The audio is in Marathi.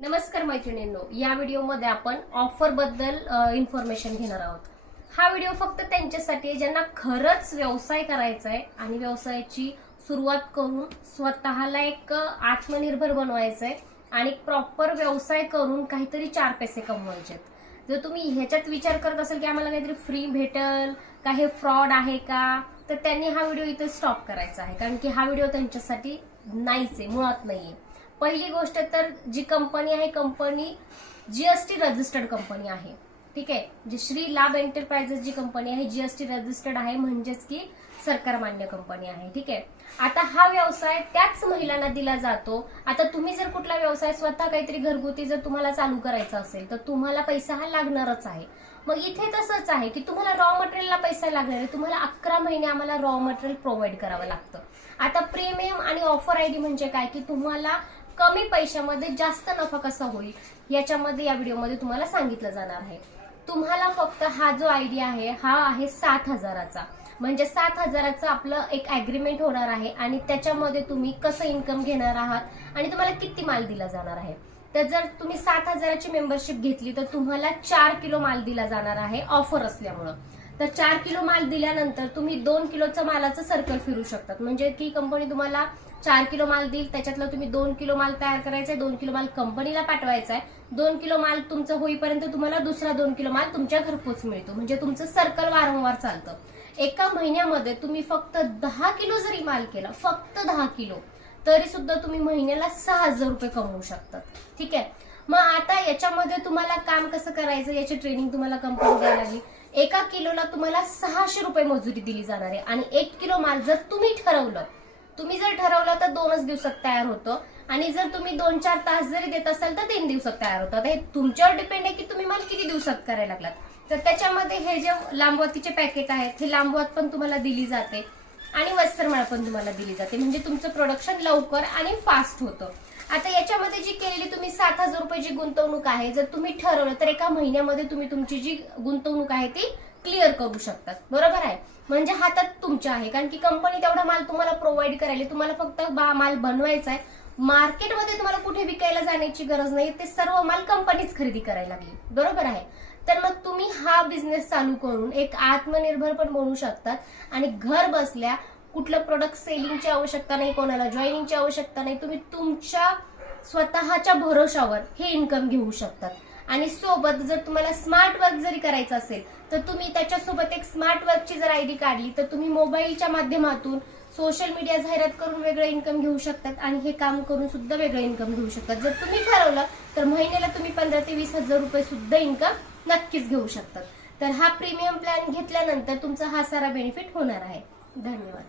नमस्कार मैत्रिणींनो, या व्हिडिओमध्ये आपण ऑफर बद्दल इन्फॉर्मेशन घेणार आहोत। हा व्हिडिओ फक्त त्यांच्यासाठी आहे ज्यांना खरंच व्यवसाय करायचा आहे आणि व्यवसायाची सुरुवात करून स्वतःला एक आत्मनिर्भर बनवायचं आहे आणि प्रॉपर व्यवसाय करून काहीतरी 4 पैसे कमवायचे आहेत। जर तुम्ही ह्याच्यात विचार करत असाल की आम्हाला काहीतरी फ्री भेटल का, हे फ्रॉड आहे का, तर त्यांनी हा व्हिडिओ इथे स्टॉप करायचा आहे, कारण की हा व्हिडिओ त्यांच्यासाठी नाहीच आहे, मुळात नाहीये। पहिली गोष्ट तर जी कंपनी आहे, कंपनी जीएसटी रजिस्टर्ड कंपनी आहे, ठीक आहे। जी श्री लाभ एंटरप्राइजेस जी कंपनी आहे जीएसटी रजिस्टर्ड आहे, म्हणजेच की सरकार मान्य कंपनी आहे, ठीक आहे। आता हा व्यवसाय त्याच महिलांना दिला जातो। आता तुम्ही जर कुठला व्यवसाय स्वतः काहीतरी घरगुती जर तुम्हाला चालू करायचा असेल तर तुम्हाला पैसा हा लागणारच आहे। मग इथे तसंच आहे की तुम्हाला रॉ मटेरियलला पैसा लागणार आहे, तुम्हाला 11 महिने आम्हाला रॉ मटेरियल प्रोव्हाइड करावं लागतं। आता प्रीमियम आणि ऑफर आयडी म्हणजे काय की तुम्हाला कमी पैशामध्ये जास्त नफा कसा होईल याच्यामध्ये या व्हिडिओमध्ये तुम्हाला सांगितलं जाणार आहे। तुम्हाला फक्त हा जो आयडी आहे हा आहे 7,000चा, म्हणजे 7,000चं आपलं एक अग्रीमेंट होणार आहे आणि त्याच्यामध्ये तुम्ही कसं इन्कम घेणार आहात आणि तुम्हाला किती माल दिला जाणार आहे। तर जर तुम्ही 7,000ची मेंबरशिप घेतली तर तुम्हाला 4 किलो माल दिला जाणार आहे ऑफर असल्यामुळं। तर 4 किलो माल दिल्यानंतर तुम्ही 2 किलोचं मालाचं सर्कल फिरू शकतात, म्हणजे की कंपनी तुम्हाला 4 किलो माल देईल, त्याच्यातला तुम्ही 2 किलो माल तयार करायचा आहे, 2 किलो माल कंपनीला पाठवायचा आहे, 2 किलो माल तुमचं होईपर्यंत तुम्हाला दुसरा 2 किलो माल तुमच्या घरपोच मिळतो, म्हणजे तुमचं सर्कल वारंवार चालतं। एका महिन्यामध्ये तुम्ही फक्त 10 किलो जरी माल केला, फक्त 10 किलो, तरी सुद्धा तुम्ही महिन्याला 6,000 रुपये कमवू शकतात, ठीक आहे। मग आता याच्यामध्ये तुम्हाला काम कसं करायचं याची ट्रेनिंग तुम्हाला कंपनी द्यायला लागली। एका किलोला तुम्हाला 600 रुपये मजुरी दिली जाणार आहे आणि 1 किलो माल जर तुम्ही जर ठरवलं तर 2च दिवसात तयार होतं आणि जर तुम्ही 2-4 तास जरी देत असाल तर 3 दिवसात तयार होतं। हे तुमच्यावर डिपेंड आहे की तुम्ही माल किती दिवसात करायला लागलात। तर त्याच्यामध्ये हे जे लांबवातीचे पॅकेट आहेत हे लांबवात पण तुम्हाला दिली जाते आणि वस्त्रमाळ पण तुम्हाला दिली जाते, म्हणजे तुमचं प्रोडक्शन लवकर आणि फास्ट होतं। आता याच्यामध्ये जी केलेली तुम्ही 7,000 रुपयाची गुंतवणूक आहे, जर तुम्ही ठरवलं तर एका महिन्यामध्ये तुम्ही तुमची जी गुंतवणूक आहे ती क्लिअर करू शकतात, बरोबर आहे। म्हणजे हातात तुमच्या आहे, कारण की कंपनी तेवढा माल तुम्हाला प्रोव्हाइड करायला, तुम्हाला फक्त माल बनवायचा आहे। मार्केटमध्ये तुम्हाला कुठे विकायला जाण्याची गरज नाही, ते सर्व माल कंपनीच खरेदी करायला लागली, बरोबर आहे। तर मग तुम्ही हा बिझनेस चालू करून एक आत्मनिर्भर पण बनू शकतात आणि घर बसल्या कुठलं प्रोडक्ट सेलिंगची आवश्यकता नाही, कोणाला जॉईनिंगची आवश्यकता नाही, तुम्ही तुमच्या स्वतःच्या भरोशावर हे इन्कम घेऊ शकतात। आणि सोबत जर तुम्हाला स्मार्ट वर्क जरी करायचं असेल तर तुम्ही त्याच्यासोबत एक स्मार्ट वर्कची जर आयडी काढली तर तुम्ही मोबाईलच्या माध्यमातून सोशल मीडिया जाहिरात करून वेगळं इन्कम घेऊ शकतात आणि हे काम करून सुद्धा वेगळं इन्कम घेऊ शकतात। जर तुम्ही ठरवलं तर महिन्याला तुम्ही 15,000 ते 20,000 रुपये सुद्धा इन्कम नक्कीच घेऊ शकतात। तर हा प्रीमियम प्लॅन घेतल्यानंतर तुमचा हा सारा बेनिफिट होणार आहे। धन्यवाद।